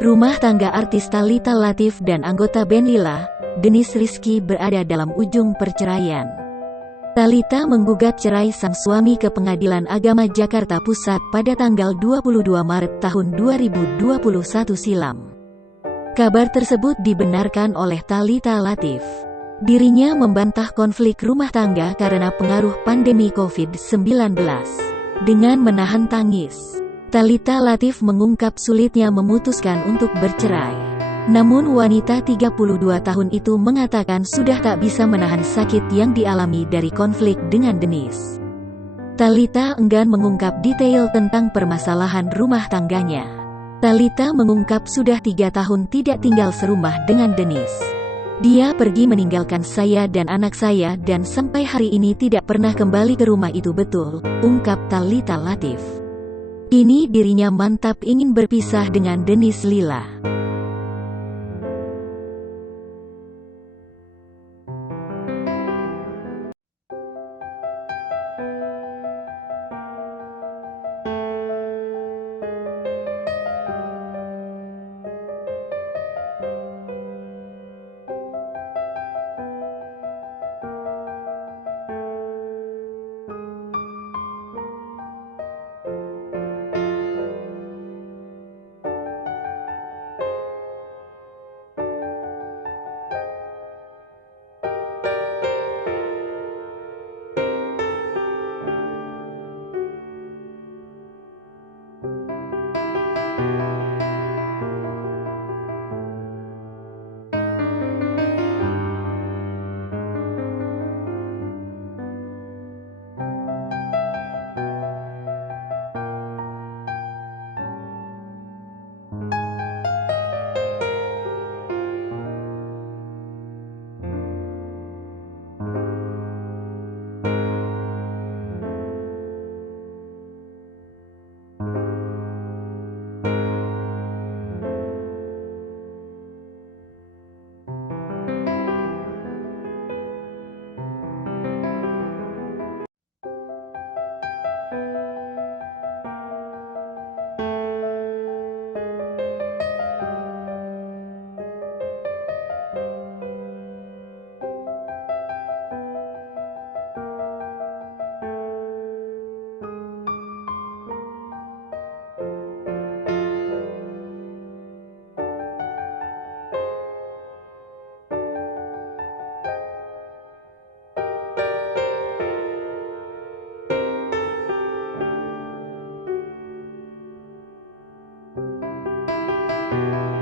Rumah tangga artis Thalita Latief dan anggota band Lila, Dennis Rizky berada dalam ujung perceraian. Thalita menggugat cerai sang suami ke Pengadilan Agama Jakarta Pusat pada tanggal 22 Maret tahun 2021 silam. Kabar tersebut dibenarkan oleh Thalita Latief. Dirinya membantah konflik rumah tangga karena pengaruh pandemi COVID-19. Dengan menahan tangis, Thalita Latief mengungkap sulitnya memutuskan untuk bercerai. Namun wanita 32 tahun itu mengatakan sudah tak bisa menahan sakit yang dialami dari konflik dengan Dennis. Thalita enggan mengungkap detail tentang permasalahan rumah tangganya. Thalita mengungkap sudah 3 tahun tidak tinggal serumah dengan Dennis. Dia pergi meninggalkan saya dan anak saya dan sampai hari ini tidak pernah kembali ke rumah itu, betul, ungkap Thalita Latief. Kini dirinya mantap ingin berpisah dengan Dennis Lila.